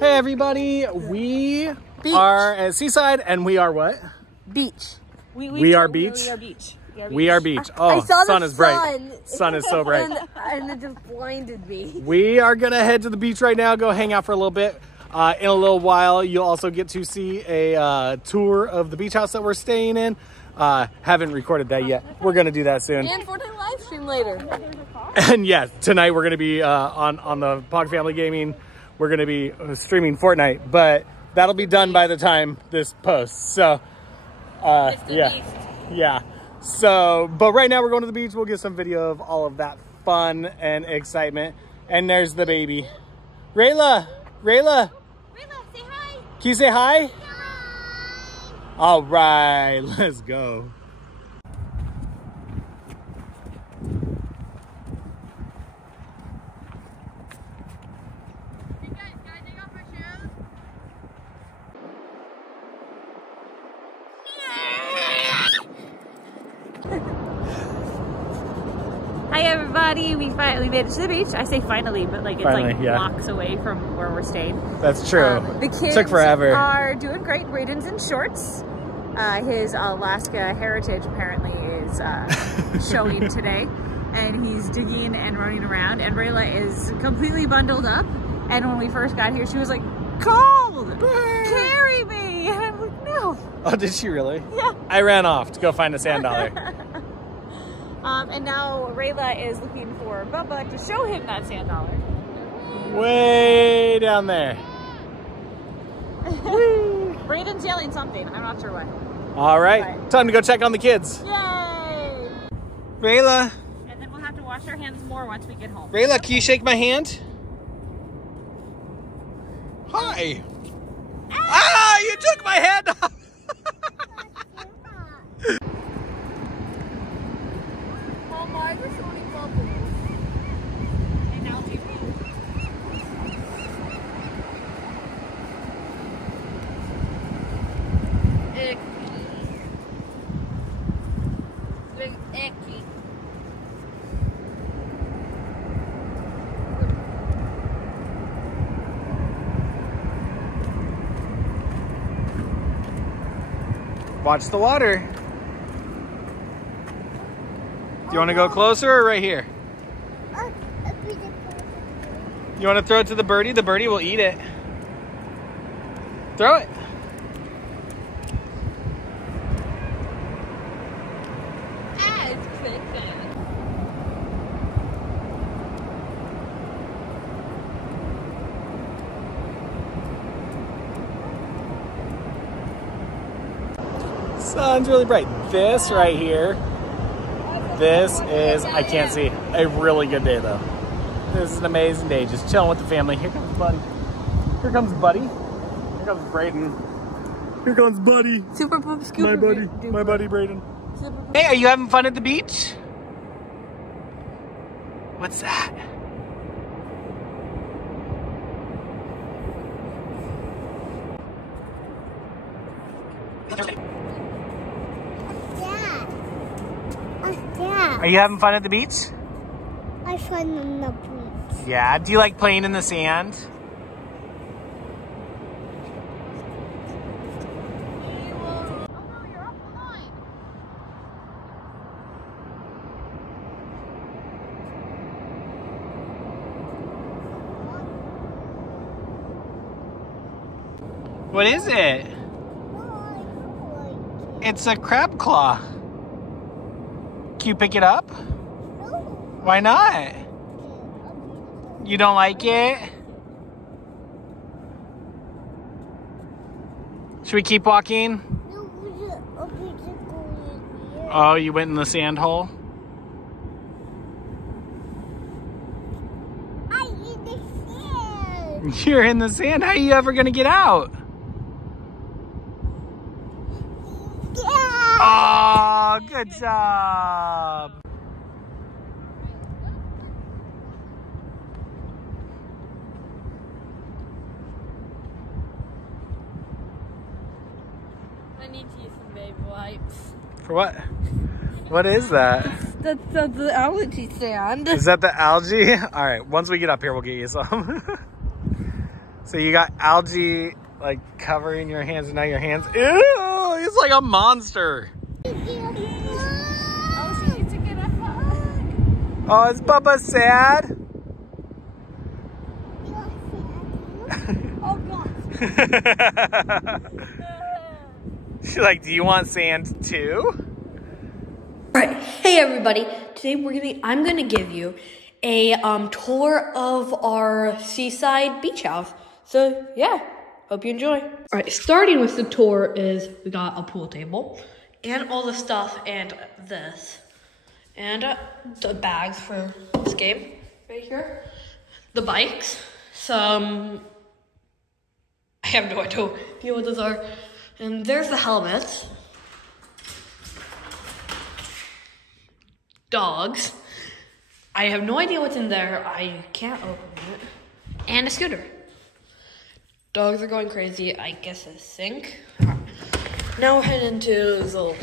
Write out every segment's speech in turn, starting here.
Hey everybody, we are at Seaside and we are what? Beach. We are beach? We are beach. We are beach. Oh, I saw sun the is bright. Sun is so bright. and it just blinded me. We are gonna head to the beach right now, go hang out for a little bit. In a little while, you'll also get to see a tour of the beach house that we're staying in. Haven't recorded that yet. We're gonna do that soon. And Fortnite live stream later. And yes, tonight we're gonna be on the POG Family Gaming. We're gonna be streaming Fortnite, but that'll be done by the time this posts. So, yeah. So, but right now we're going to the beach. We'll get some video of all of that fun and excitement. And there's the baby, Rayla. Rayla, say hi. Can you say hi? Hi. All right, let's go. Hey guys, can I take off my shoes? Hi everybody, we finally made it to the beach. I say finally, but like it's Finally, like blocks away from where we're staying. That's true. The kids took forever. Are doing great. Brayden's in shorts. His Alaska heritage apparently is showing today, and he's digging and running around. And Rayla is completely bundled up. And when we first got here, she was like, "Cold, carry me!" And I'm like, "No." Oh, did she really? Yeah. I ran off to go find a sand dollar. And now Rayla is looking for Bubba to show him that sand dollar. Way down there. Brayden's yelling something. I'm not sure what. All right, time to go check on the kids. Yay! Rayla. And then we'll have to wash our hands more once we get home. Rayla, can you shake my hand? Hi. Ah, you took my hand off. Watch the water. Do you want to go closer or right here? You want to throw it to the birdie? The birdie will eat it. Throw it. Sun's really bright. This right here, this is, I can't see, a really good day though. This is an amazing day, just chilling with the family. Here comes Buddy. Here comes Buddy. Here comes Brayden. Here comes Buddy. Super poop scooper. My buddy Brayden. Hey, are you having fun at the beach? What's that? Are you having fun at the beach? I fun on the beach. Yeah. Do you like playing in the sand? Oh no, you're off the line. What is it? It's a crab claw. Can you pick it up? Why not? You don't like it? Should we keep walking? Oh, you went in the sand hole? I'm in the sand. You're in the sand? How are you ever gonna get out? Oh, good job. I need to use some baby wipes. For what? What is that? That's the algae sand. Is that the algae? All right, once we get up here, we'll get you some. So you got algae like covering your hands, and now your hands, ew, it's like a monster. Oh, she needs to get a hug. Oh, is Bubba sad? Oh, God. She's like, do you want sand too? All right, hey everybody. Today I'm gonna give you a tour of our seaside beach house. So yeah, hope you enjoy. All right, starting with the tour is we got a pool table and all the stuff and this and the bags for this game right here. The bikes, some I have no idea what those are, and there's the helmets. Dogs. I have no idea what's in there. I can't open it. And a scooter. Dogs are going crazy. I guess a sink. Right. Now we're heading into the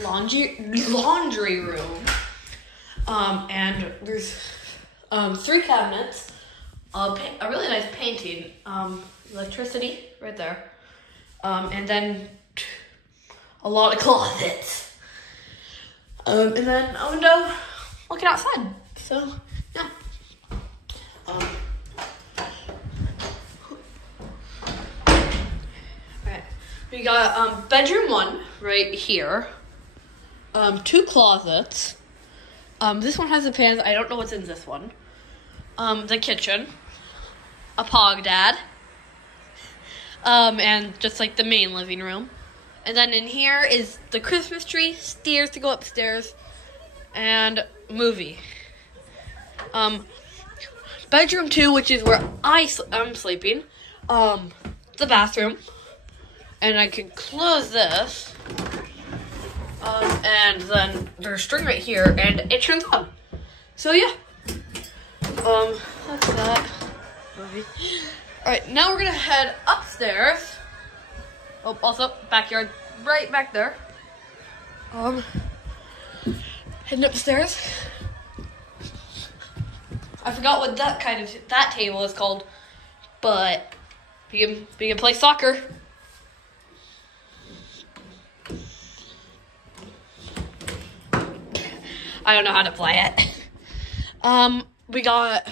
laundry room. And there's 3 cabinets. A really nice painting. Electricity right there. And then a lot of closets. And then a window looking outside. So, yeah. Alright. We got bedroom 1 right here. 2 closets. This one has the pans. I don't know what's in this one. The kitchen. A POG dad. And just like the main living room. And then in here is the Christmas tree, stairs to go upstairs, and movie. Bedroom 2, which is where I'm sleeping. The bathroom. And I can close this. And then there's a string right here, and it turns on. So yeah. That's that. Movie. Alright, now we're gonna head upstairs. Oh, also, backyard right back there. Heading upstairs. I forgot what that table is called, but we can play soccer. I don't know how to play it. We got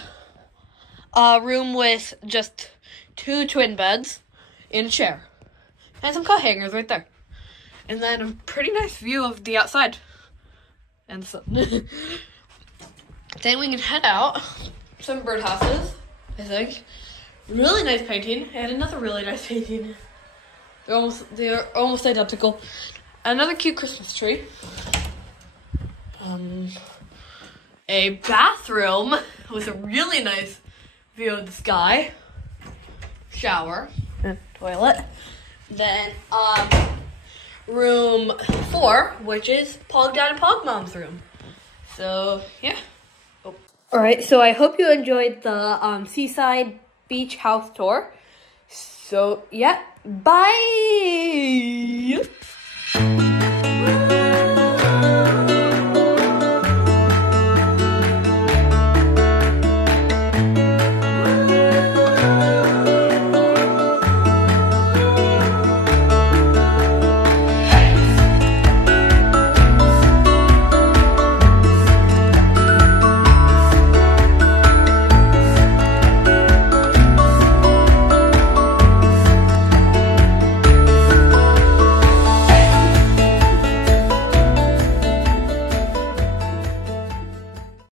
a room with just 2 twin beds and a chair. And some coat hangers right there. And then a pretty nice view of the outside. And so then we can head out. Some birdhouses, I think. Really nice painting. And another really nice painting. They're almost identical. Another cute Christmas tree. A bathroom with a really nice view of the sky. Shower. And toilet. Then, room 4, which is POG Dad and POG Mom's room. So, yeah. Oh. Alright, so I hope you enjoyed the seaside beach house tour. So, yeah. Bye!